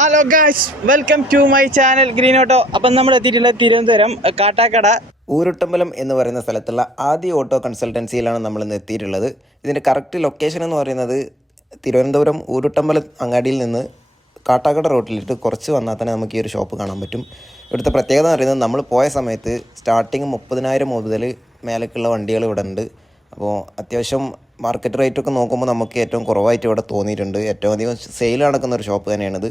Hello guys welcome to my channel green auto അപ്പം നമ്മൾ എത്തിയിട്ടുള്ള തിരുവനന്തപുരം കാട്ടാക്കട. ഊരുട്ടമ്പലം എന്ന് പറയുന്ന സ്ഥലത്തുള്ള ആദ്യ ഓട്ടോ കൺസൾട്ടൻസിയിലാണ് നമ്മൾ ഇന്ന് എത്തിയിട്ടുള്ളത്. ഇതിന്റെ കറക്റ്റ് ലൊക്കേഷൻ എന്ന് പറയുന്നത് തിരുവനന്തപുരം ഊരുട്ടമ്പലം അങ്ങാടിയിൽ നിന്ന് കാട്ടാക്കട റോട്ടിലിട്ട് കുറച്ച് വന്നാൽ തന്നെ നമുക്ക് ഈ ഒരു ഷോപ്പ് കാണാൻ പറ്റും. ഇവിടുത്തെ പ്രത്യേകത എന്ന് പറയുന്നത് നമ്മൾ പോയ സമയത്ത് സ്റ്റാർട്ടിങ് മുപ്പതിനായിരം മുതൽ മേലേക്കുള്ള വണ്ടികൾ ഇവിടെ ഉണ്ട്. അപ്പോൾ അത്യാവശ്യം മാർക്കറ്റ് റേറ്റ് ഒക്കെ നോക്കുമ്പോൾ നമുക്ക് ഏറ്റവും കുറവായിട്ട് ഇവിടെ തോന്നിയിട്ടുണ്ട്. ഏറ്റവും അധികം സെയിൽ നടക്കുന്ന ഒരു ഷോപ്പ് തന്നെയാണിത്.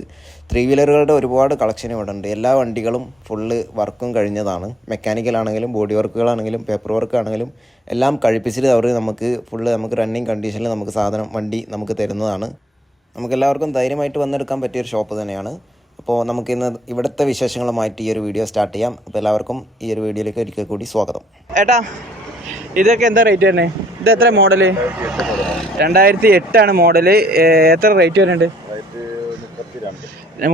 ത്രീ വീലറുകളുടെ ഒരുപാട് കളക്ഷൻ ഇവിടെ ഉണ്ട്. എല്ലാ വണ്ടികളും ഫുള്ള് വർക്കും കഴിഞ്ഞതാണ്. മെക്കാനിക്കൽ ആണെങ്കിലും ബോഡി വർക്കുകളാണെങ്കിലും പേപ്പർ വർക്ക് ആണെങ്കിലും എല്ലാം കഴിപ്പിച്ചിട്ട് അവർ നമുക്ക് ഫുള്ള് നമുക്ക് റണ്ണിങ് കണ്ടീഷനിൽ നമുക്ക് സാധനം വണ്ടി നമുക്ക് തരുന്നതാണ്. നമുക്ക് എല്ലാവർക്കും ധൈര്യമായിട്ട് വന്നെടുക്കാൻ പറ്റിയ ഒരു ഷോപ്പ് തന്നെയാണ്. അപ്പോൾ നമുക്ക് ഇന്ന് ഇവിടുത്തെ വിശേഷങ്ങളുമായിട്ട് ഈ ഒരു വീഡിയോ സ്റ്റാർട്ട് ചെയ്യാം. അപ്പോൾ എല്ലാവർക്കും ഈ ഒരു വീഡിയോയിലേക്ക് ഒരിക്കൽ കൂടി സ്വാഗതം. ഏട്ടാ ഇതൊക്കെ എന്താ റേറ്റ് വരുന്നത് ഇത് എത്ര മോഡൽ രണ്ടായിരത്തി എട്ടാണ് മോഡൽ എത്ര റേറ്റ് വരുന്നുണ്ട്?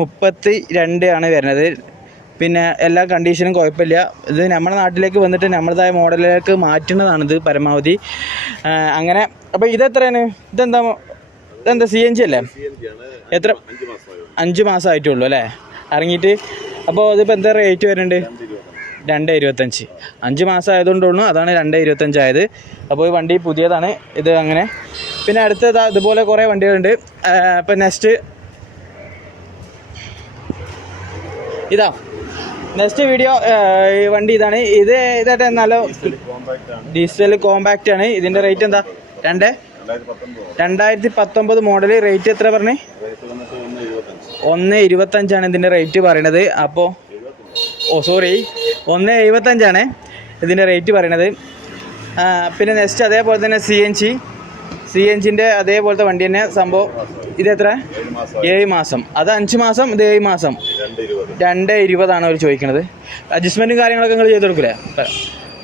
മുപ്പത്തി രണ്ട് ആണ് വരുന്നത്. പിന്നെ എല്ലാ കണ്ടീഷനും കുഴപ്പമില്ല. ഇത് നമ്മുടെ നാട്ടിലേക്ക് വന്നിട്ട് നമ്മുടേതായ മോഡലിലേക്ക് മാറ്റുന്നതാണിത് പരമാവധി. അങ്ങനെ അപ്പോൾ ഇതെത്രയാണ് ഇതെന്താ ഇതെന്താ സി എൻ ജി അല്ലേ? എത്ര? അഞ്ച് മാസമായിട്ടുള്ളൂ അല്ലേ? ഇറങ്ങിയിട്ട്. അപ്പോൾ ഇതിപ്പോൾ എന്താ റേറ്റ് വരുന്നുണ്ട്? രണ്ട് ഇരുപത്തഞ്ച്. അഞ്ച് മാസം ആയതുകൊണ്ടുള്ളൂ അതാണ് രണ്ട് ഇരുപത്തഞ്ചായത്. അപ്പോൾ ഈ വണ്ടി പുതിയതാണ് ഇത് അങ്ങനെ. പിന്നെ അടുത്തത് ഇതുപോലെ കുറേ വണ്ടികളുണ്ട്. ഇപ്പം നെക്സ്റ്റ്. ഇതാ നെക്സ്റ്റ് വീഡിയോ ഈ വണ്ടി ഇതാണ്. ഇത് ഇതായിട്ട് നല്ല ഡീസൽ കോമ്പാക്റ്റ് ആണ്. ഇതിന്റെ റേറ്റ് എന്താ? രണ്ട്? രണ്ടായിരത്തി പത്തൊമ്പത് മോഡൽ റേറ്റ് എത്ര പറഞ്ഞേ? ഒന്ന് ഇരുപത്തഞ്ചാണ് ഇതിന്റെ റേറ്റ് പറയണത്. അപ്പോൾ ഓ സോറി. ഒന്ന് എഴുപത്തഞ്ചാണ് ഇതിന്റെ റേറ്റ് പറയണത്. പിന്നെ നെക്സ്റ്റ് അതേപോലെ തന്നെ C N G C N ജിന്റെ അതേപോലത്തെ വണ്ടി തന്നെ സംഭവം. ഇത് എത്ര? ഏഴ് മാസം. അത് അഞ്ച് മാസം ഇത് ഏഴ് മാസം. രണ്ട് ഇരുപതാണ് അവർ ചോദിക്കണത്. അഡ്ജസ്റ്റ്മെന്റും കാര്യങ്ങളൊക്കെ നിങ്ങൾ ചെയ്ത് കൊടുക്കില്ലേ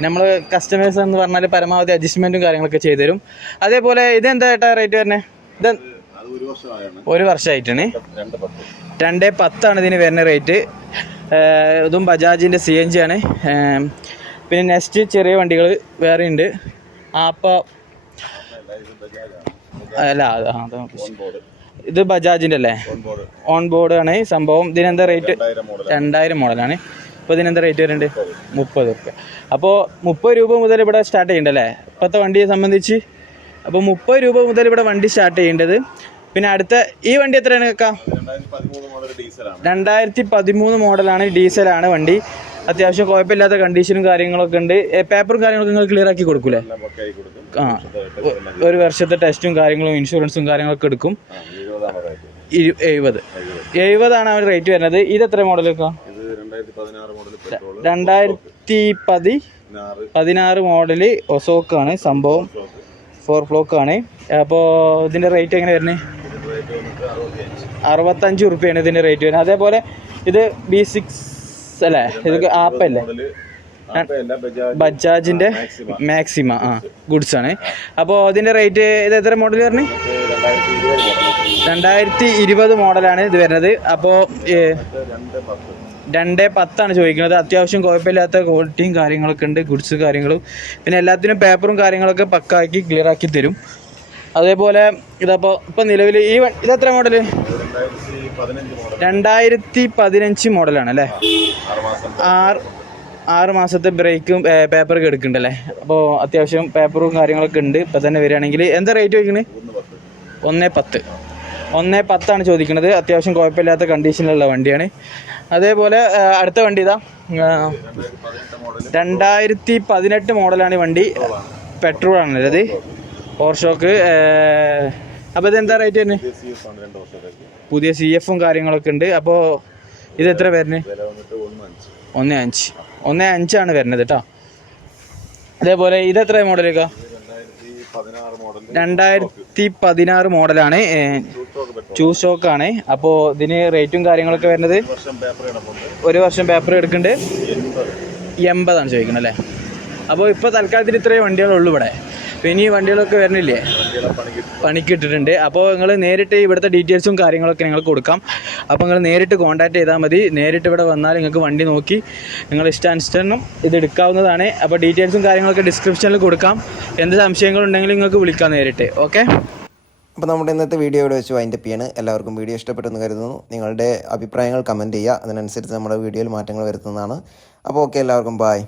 നമ്മൾ കസ്റ്റമേഴ്സ് എന്ന് പറഞ്ഞാൽ പരമാവധി അഡ്ജസ്റ്റ്മെന്റും കാര്യങ്ങളൊക്കെ ചെയ്തു തരും. അതേപോലെ ഇതെന്താ ഏട്ടാ റേറ്റ് വരുന്നത് ഇത് ഒരു വർഷമായിട്ടാണ്. രണ്ട് പത്താണ് ഇതിന് വരുന്ന റേറ്റ് ഇതും ബജാജിന്റെ സി എൻ ജി ആണ്. പിന്നെ നെക്സ്റ്റ് ചെറിയ വണ്ടികൾ വേറെ ഉണ്ട്. ആപ്പ അല്ല ഇത് ബജാജിന്റെ അല്ലേ? ഓൺ ബോർഡ് ആണ് സംഭവം. ഇതിനെന്താ റേറ്റ് രണ്ടായിരം മോഡലാണ്. ഇപ്പോൾ ഇതിനെന്താ റേറ്റ് വരുന്നുണ്ട്? മുപ്പത് റുപ്യ അപ്പോൾ മുപ്പത് രൂപ മുതൽ ഇവിടെ സ്റ്റാർട്ട് ചെയ്യണ്ടല്ലേ? ഇപ്പോഴത്തെ വണ്ടിയെ സംബന്ധിച്ച്. അപ്പോൾ മുപ്പത് രൂപ മുതൽ ഇവിടെ വണ്ടി സ്റ്റാർട്ട് ചെയ്യേണ്ടത് പിന്നെ അടുത്ത ഈ വണ്ടി എത്രയാണ് കേൾക്കാം രണ്ടായിരത്തി പതിമൂന്ന് മോഡലാണ് ഡീസലാണ് വണ്ടി. അത്യാവശ്യം കുഴപ്പമില്ലാത്ത കണ്ടീഷനും കാര്യങ്ങളൊക്കെ ഉണ്ട്. പേപ്പറും കാര്യങ്ങളൊക്കെ നിങ്ങൾ ക്ലിയർ ആക്കി കൊടുക്കൂലേ? ആ ഒരു വർഷത്തെ ടെസ്റ്റും കാര്യങ്ങളും ഇൻഷുറൻസും കാര്യങ്ങളൊക്കെ എടുക്കും. എഴുപത്. എഴുപതാണ് അവൻ റേറ്റ് വരുന്നത്. ഇത് എത്ര മോഡൽ മോഡലൊക്കെ രണ്ടായിരത്തി പതി പതിനാറ്. മോഡൽ ഒസോക്കാണ് സംഭവം. ഫോർ ഫ്ലോക്കാണ് അപ്പോൾ ഇതിന്റെ റേറ്റ് എങ്ങനെ വരുന്നത് അറുപത്തഞ്ച് റുപ്യാണ് ഇതിന്റെ റേറ്റ് വരുന്നത്. അതേപോലെ ഇത് ബി സിക്സ് അല്ലേ? ഇത് ആപ്പല്ലേ ബജാജിന്റെ മാക്സിമ. ആ ഗുഡ്സ് ആണ്. അപ്പോൾ അതിന്റെ റേറ്റ് ഇത് എത്ര മോഡൽ പറഞ്ഞു രണ്ടായിരത്തി ഇരുപത് മോഡലാണ് ഇത് വരുന്നത്. അപ്പോൾ രണ്ട് പത്താണ് ചോദിക്കുന്നത്. അത്യാവശ്യം കുഴപ്പമില്ലാത്ത ക്വാളിറ്റിയും കാര്യങ്ങളൊക്കെ ഉണ്ട് ഗുഡ്സ് കാര്യങ്ങളും. പിന്നെ എല്ലാത്തിനും പേപ്പറും കാര്യങ്ങളൊക്കെ പക്കാക്കി ക്ലിയർ ആക്കി തരും. അതേപോലെ ഇതപ്പോൾ ഇപ്പം നിലവിൽ ഈ ഇത് ഇതെത്ര മോഡൽ രണ്ടായിരത്തി പതിനഞ്ച് മോഡലാണ് അല്ലേ ആറ് ആറ് മാസത്തെ ബ്രേക്കും പേപ്പറൊക്കെ എടുക്കുന്നുണ്ടല്ലേ? അപ്പോൾ അത്യാവശ്യം പേപ്പറും കാര്യങ്ങളൊക്കെ ഉണ്ട്. ഇപ്പം തന്നെ വരികയാണെങ്കിൽ എന്താ റേറ്റ് ചോദിക്കണേ? ഒന്നേ പത്ത്. ഒന്നേ പത്താണ് ചോദിക്കുന്നത് അത്യാവശ്യം കുഴപ്പമില്ലാത്ത കണ്ടീഷനിലുള്ള വണ്ടിയാണ്. അതേപോലെ അടുത്ത വണ്ടി ഇതാ. രണ്ടായിരത്തി പതിനെട്ട് മോഡലാണ് ഈ വണ്ടി. ആണല്ലത് ഓർഷോക്ക് അപ്പോൾ ഇതെന്താ റേറ്റ് തന്നെ പുതിയ സി എഫും കാര്യങ്ങളൊക്കെ ഉണ്ട്. അപ്പോൾ ഇത് എത്ര വരുന്നത് ഒന്ന് അഞ്ച്. ഒന്ന് അഞ്ചാണ് വരുന്നത് കേട്ടോ അതേപോലെ ഇത് എത്ര മോഡലേക്കാ രണ്ടായിരത്തി പതിനാറ് മോഡലാണ് ടൂ ആണ്. അപ്പോൾ ഇതിന് റേറ്റും കാര്യങ്ങളൊക്കെ വരുന്നത് ഒരു വർഷം പേപ്പർ എടുക്കുന്നുണ്ട്. എൺപതാണ് ചോദിക്കുന്നത് അല്ലേ? അപ്പോൾ ഇപ്പോൾ തൽക്കാലത്തിൽ ഇത്രയും വണ്ടികളുള്ളൂ ഇവിടെ. പിന്നെ ഈ വണ്ടികളൊക്കെ വരണില്ലേ? പണിക്കിട്ടിട്ടുണ്ട്. അപ്പോൾ നിങ്ങൾ നേരിട്ട് ഇവിടുത്തെ ഡീറ്റെയിൽസും കാര്യങ്ങളൊക്കെ നിങ്ങൾ കൊടുക്കാം. അപ്പോൾ നിങ്ങൾ നേരിട്ട് കോൺടാക്ട് ചെയ്താൽ മതി. നേരിട്ട് ഇവിടെ വന്നാൽ നിങ്ങൾക്ക് വണ്ടി നോക്കി നിങ്ങൾ ഇഷ്ടാനുസരണം ഇത് എടുക്കാവുന്നതാണ്. അപ്പോൾ ഡീറ്റെയിൽസും കാര്യങ്ങളൊക്കെ ഡിസ്ക്രിപ്ഷനിൽ കൊടുക്കാം. എന്ത് സംശയങ്ങളുണ്ടെങ്കിലും നിങ്ങൾക്ക് വിളിക്കാം നേരിട്ട്. ഓക്കെ അപ്പോൾ നമ്മുടെ ഇന്നത്തെ വീഡിയോ ഇവിടെ വെച്ച് വൈൻഡപ്പ് ചെയ്യാണ്. എല്ലാവർക്കും വീഡിയോ ഇഷ്ടപ്പെട്ടെന്ന് കരുതുന്നു. നിങ്ങളുടെ അഭിപ്രായങ്ങൾ കമന്റ് ചെയ്യുക. അതിനനുസരിച്ച് നമ്മുടെ വീഡിയോയിൽ മാറ്റങ്ങൾ വരുത്തുന്നതാണ്. അപ്പോൾ ഓക്കെ എല്ലാവർക്കും ബായ്